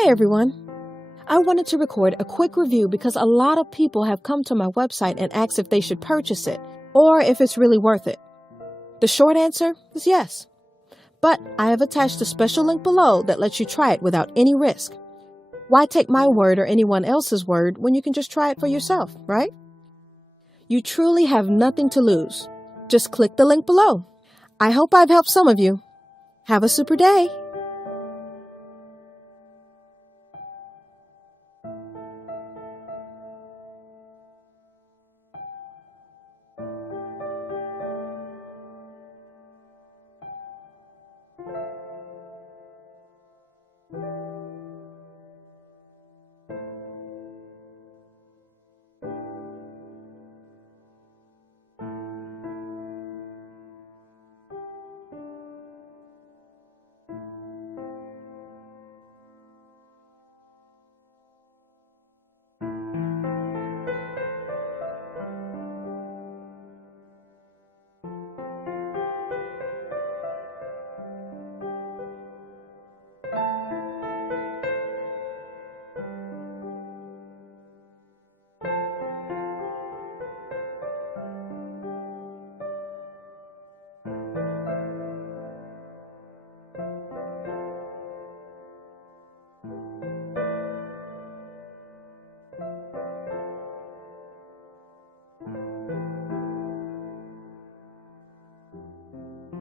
Hey everyone! I wanted to record a quick review because a lot of people have come to my website and asked if they should purchase it or if it's really worth it. The short answer is yes. But I have attached a special link below that lets you try it without any risk. Why take my word or anyone else's word when you can just try it for yourself, right? You truly have nothing to lose. Just click the link below. I hope I've helped some of you. Have a super day!